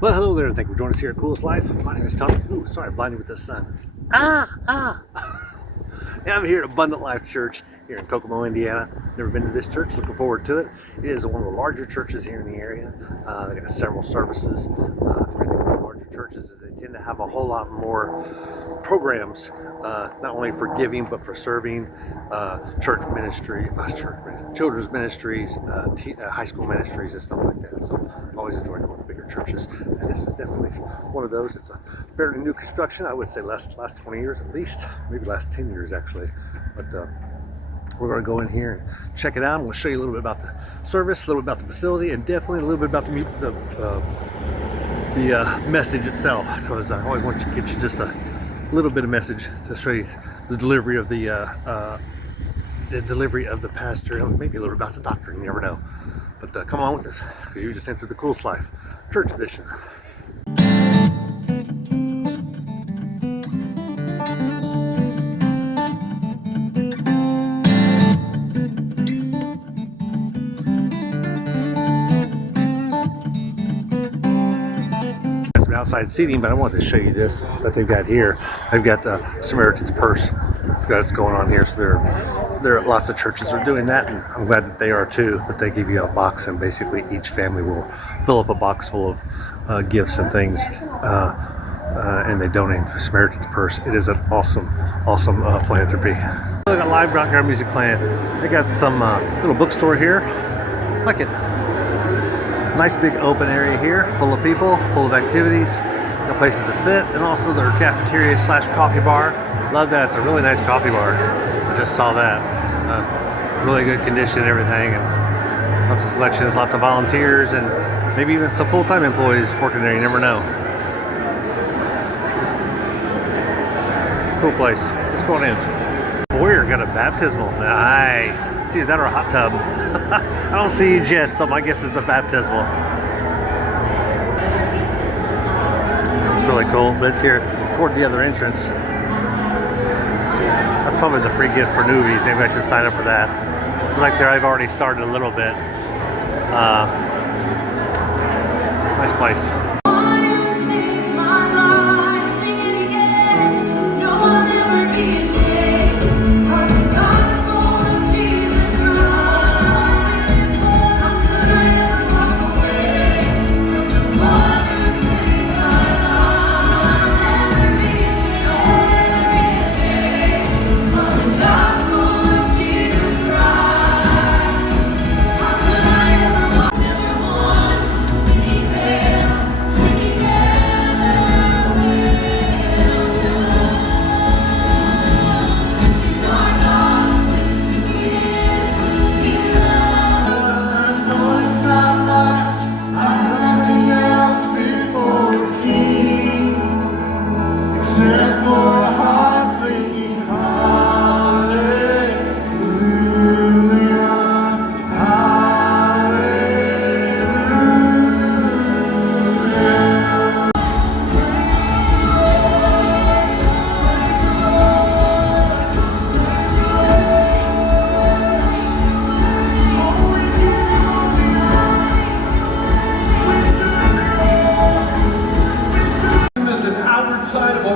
Well, hello there, and thank you for joining us here at Coolest Life. My name is Tony. Ooh, sorry, blinded with the sun. Yeah, I'm here at Abundant Life Church here in Kokomo, Indiana. Never been to this church, looking forward to it. It is one of the larger churches here in the area. They got several services. Everything about larger churches is they tend to have a whole lot more programs, not only for giving, but for serving, church ministry, children's ministries, high school ministries, and stuff like that. So I've always enjoyed going to bigger churches, and this is definitely one of those. It's a fairly new construction. I would say last 20 years at least, maybe last 10 years actually. But we're going to go in here and check it out. I'm going to show you a little bit about the service, a little bit about the facility, and definitely a little bit about the message itself, because I always want to get you just a little bit of message to show you the delivery of the pastor, maybe a little bit about the doctrine. You never know. But come on with us, because you just entered the Coolest Life Church Edition. Some outside seating, but I wanted to show you this that they've got here. They've got the Samaritan's Purse that's going on here. So there are lots of churches are doing that, and I'm glad that they are too. But they give you a box, and basically each family will fill up a box full of gifts and things, and they donate to Samaritan's Purse. It is an awesome philanthropy. They got live background music playing. They got some little bookstore here. I like it. Nice big open area here, full of people, full of activities, got places to sit, and also their cafeteria / coffee bar. Love that. It's a really nice coffee bar. I just saw that. Really good condition and everything, and lots of selections, lots of volunteers, and maybe even some full-time employees working there. You never know. Cool place. Let's go on in. Foyer got a baptismal. Nice. It's either that or a hot tub. I don't see you yet, so my guess is the baptismal. It's really cool, but it's here toward the other entrance. That's probably the free gift for newbies. Maybe I should sign up for that. It's like there I've already started a little bit. Nice place.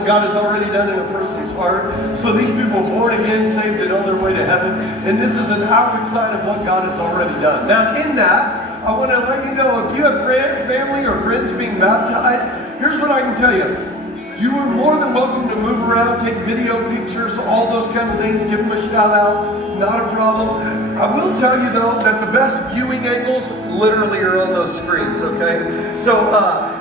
God has already done in a person's heart. So these people are born again, saved, and on their way to heaven. And this is an outward sign of what God has already done. Now in that, I want to let you know, if you have family or friends being baptized, here's what I can tell you. You are more than welcome to move around, take video pictures, all those kind of things, give them a shout out, not a problem. I will tell you though that the best viewing angles literally are on those screens, okay? So,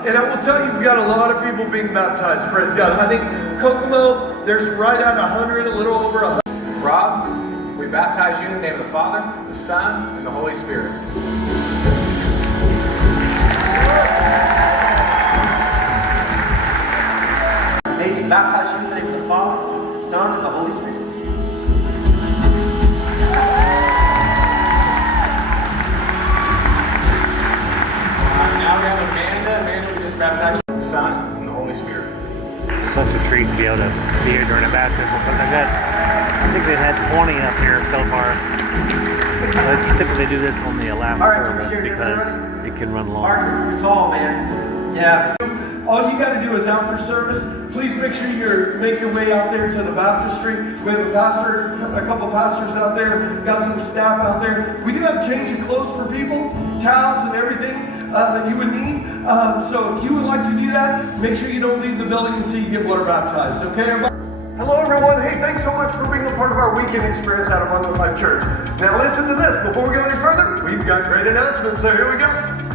and I will tell you, we got a lot of people being baptized, praise God. I think Kokomo, there's right at 100, a little over 100. Rob, we baptize you in the name of the Father, the Son, and the Holy Spirit. Amazing. Baptize you in the name of the Father, the Son, and the Holy Spirit. Now we have Amanda. Amanda, we just baptized you in the Son and the Holy Spirit. Such a treat to be able to be here during a baptism. I think they've had 20 up here so far. They typically do this on the last service because it can run long. Mark, you're tall, man. Yeah. All you got to do is after service, please make sure you make your way out there to the baptistry. We have a pastor, a couple pastors out there, got some staff out there. We do have change of clothes for people, towels and everything that you would need. So if you would like to do that, make sure you don't leave the building until you get water baptized. Okay, everybody? Hello, everyone. Hey, thanks so much for being a part of our weekend experience out of Abundant Life Church. Now listen to this. Before we go any further, we've got great announcements. So here we go.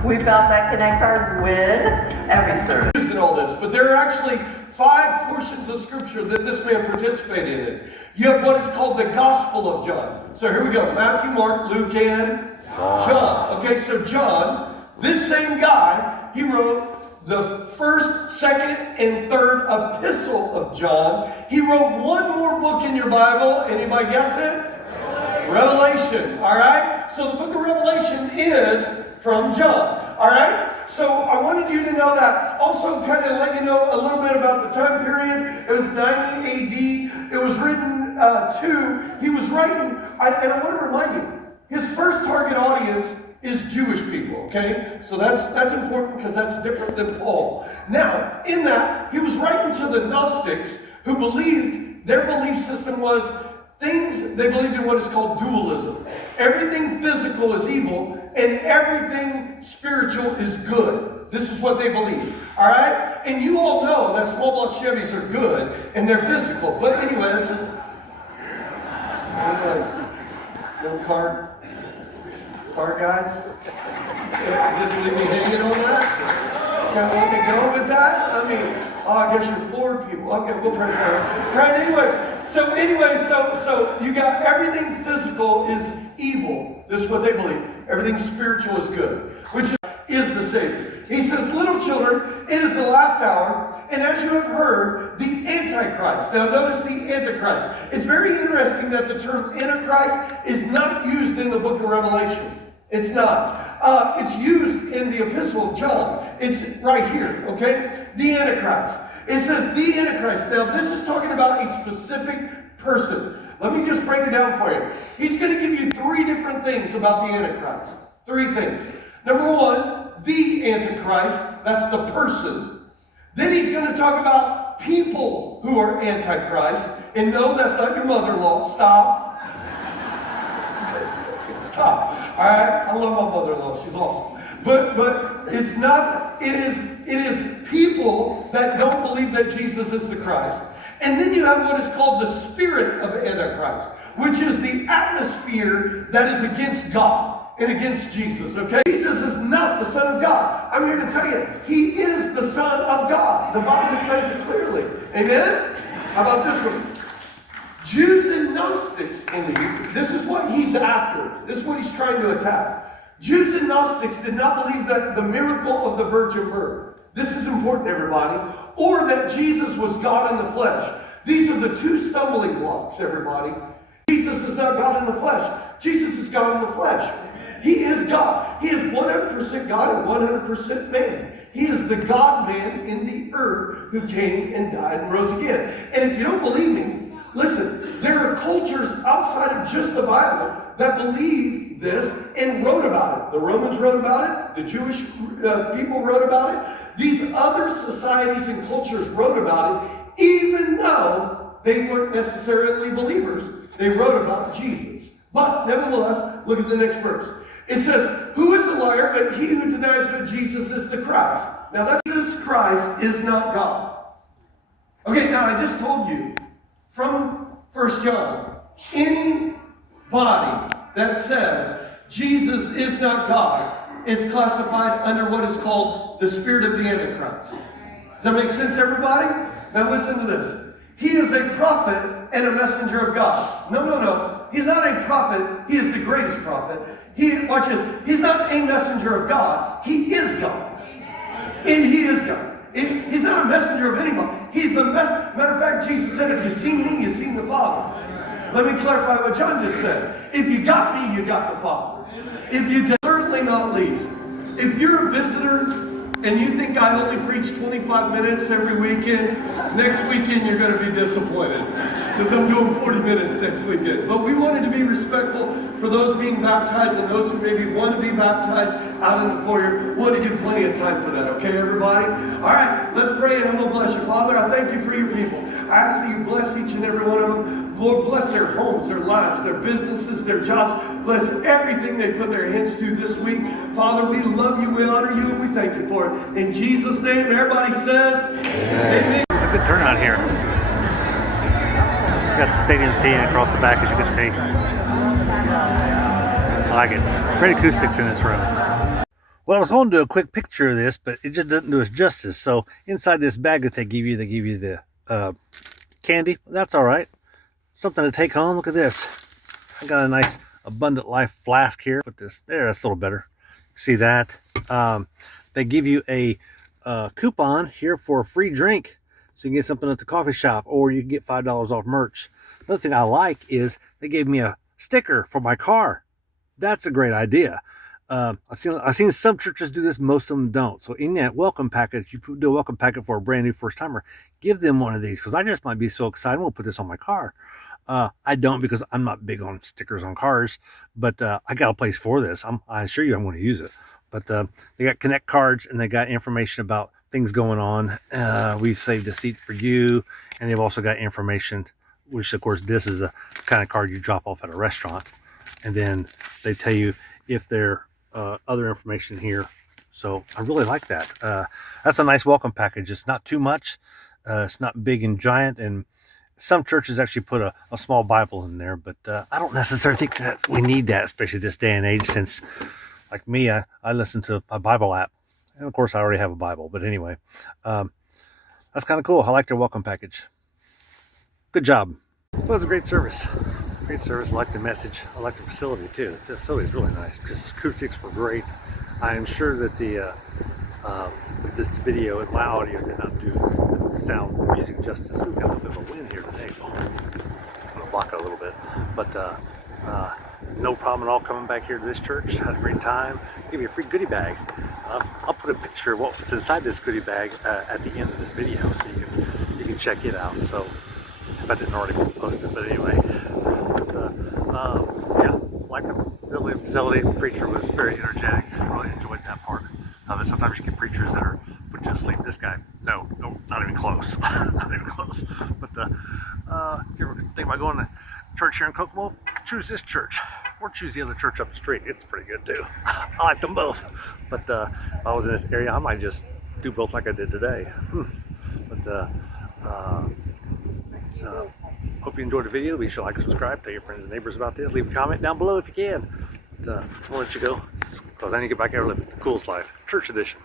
We felt that Connect card with every service. In all this, but there are actually 5 portions of scripture that this man participated in. You have what is called the Gospel of John. So here we go. Matthew, Mark, Luke, and John. Okay, so John, this same guy, he wrote the 1st, 2nd, and 3rd epistle of John. He wrote one more book in your Bible. Anybody guess it? Revelation. All right? So the book of Revelation is from John. All right? So I wanted you to know that. Also kind of let you know a little bit about the time period. It was 90 AD. It was written he was writing, and I want to remind you, his first target audience is Jewish people, okay? So that's important because that's different than Paul. Now, in that, he was writing to the Gnostics who believed their belief system was they believed in what is called dualism. Everything physical is evil and everything spiritual is good. This is what they believe. All right? And you all know that small block Chevys are good and they're physical. But anyway, that's a little car guys. Just leave me hanging on that. Kind of let me go with that. I mean, I guess you're 4 people. Okay, we'll pray for it. Right, anyway, so you got everything physical is evil. This is what they believe. Everything spiritual is good, which is the Savior. He says, little children, it is the last hour, and as you have heard, the Antichrist. Now notice the Antichrist. It's very interesting that the term Antichrist is not used in the book of Revelation. It's not. It's used in the Epistle of John. It's right here, okay? The Antichrist. It says the Antichrist. Now, this is talking about a specific person. Let me just break it down for you. He's going to give you 3 different things about the Antichrist. 3 things. Number 1, the Antichrist. That's the person. Then he's going to talk about people who are Antichrist. And no, that's not your mother-in-law. Stop. Stop. All right, I love my mother-in-law. She's awesome. But it's not. It is people that don't believe that Jesus is the Christ. And then you have what is called the spirit of Antichrist, which is the atmosphere that is against God and against Jesus. Okay, Jesus is not the Son of God. I'm here to tell you, He is the Son of God. The Bible declares it clearly. Amen. How about this one? Jews and Gnostics believe, this is what he's after. This is what he's trying to attack. Jews and Gnostics did not believe that the miracle of the virgin birth, this is important, everybody, or that Jesus was God in the flesh. These are the 2 stumbling blocks, everybody. Jesus is not God in the flesh. Jesus is God in the flesh. He is God. He is 100% God and 100% man. He is the God-man in the earth who came and died and rose again. And if you don't believe me, listen, there are cultures outside of just the Bible that believe this and wrote about it. The Romans wrote about it. The Jewish people wrote about it. These other societies and cultures wrote about it, even though they weren't necessarily believers. They wrote about Jesus. But nevertheless, look at the next verse. It says, who is the liar but he who denies that Jesus is the Christ? Now that Jesus Christ is not God. Okay, now I just told you, from 1 John, anybody that says Jesus is not God is classified under what is called the spirit of the Antichrist. Does that make sense, everybody? Now listen to this. He is a prophet and a messenger of God. No. He's not a prophet. He is the greatest prophet. Watch this. He's not a messenger of God. He is God. And He is God. He's not a messenger of anybody. He's the messenger. Matter of fact, Jesus said, if you've seen me, you've seen the Father. Let me clarify what John just said. If you got me, you got the Father. If you did, certainly not least, if you're a visitor and you think I only preach 25 minutes every weekend, next weekend you're going to be disappointed. because I'm doing 40 minutes next weekend. But we wanted to be respectful for those being baptized and those who maybe want to be baptized out in the foyer. We want to give plenty of time for that, okay, everybody? All right, let's pray and I'm going to bless you. Father, I thank you for your people. I ask that you bless each and every one of them. Lord, bless their homes, their lives, their businesses, their jobs. Bless everything they put their hands to this week. Father, we love you, we honor you, and we thank you for it. In Jesus' name, everybody says, amen. A good turnout here. Got the stadium seating across the back, as you can see. I like it. Great acoustics in this room. Well, I was going to do a quick picture of this, but it just doesn't do us justice. So inside this bag that they give you the candy. That's all right. Something to take home. Look at this. I got a nice Abundant Life flask here. Put this there. That's a little better. See that? They give you a coupon here for a free drink. So you can get something at the coffee shop, or you can get $5 off merch. Another thing I like is they gave me a sticker for my car. That's a great idea. I've seen some churches do this. Most of them don't. So in that welcome package, you do a welcome packet for a brand new first timer. Give them one of these, because I just might be so excited. We'll put this on my car. I don't, because I'm not big on stickers on cars, but I got a place for this. I assure you I'm going to use it. But they got Connect cards, and they got information about things going on. We've saved a seat for you, and they've also got information, which of course this is the kind of card you drop off at a restaurant, and then they tell you if there other information here. So I really like that. That's a nice welcome package. It's not too much. It's not big and giant, and some churches actually put a small Bible in there, but I don't necessarily think that we need that, especially this day and age, since like me, I listen to a Bible app, and of course I already have a Bible. But anyway, that's kind of cool. I like their welcome package. Good job. Well, it was a great service. Great service. I like the message. I like the facility too. The facility is really nice, because acoustics were great. I am sure that this video and my audio did not do the sound music justice. We've got a bit of a wind here today. I'm gonna block it a little bit, but no problem at all coming back here to this church. Had a great time. Give you a free goodie bag. I'll put a picture of what was inside this goodie bag at the end of this video, so you can check it out. So if I didn't already post it, but anyway, yeah, like the building facility. The preacher was very energetic. I really enjoyed that part of it. Sometimes you get preachers that are put you to sleep. This guy, no, not even close. Not even close. But if you ever think about going to church here in Kokomo, choose this church, or choose the other church up the street. It's pretty good too. I like them both. But if I was in this area, I might just do both like I did today. But hope you enjoyed the video. Be sure to like and subscribe. Tell your friends and neighbors about this. Leave a comment down below if you can. But I'll let you go, because I need to get back there and live the coolest life. Church edition.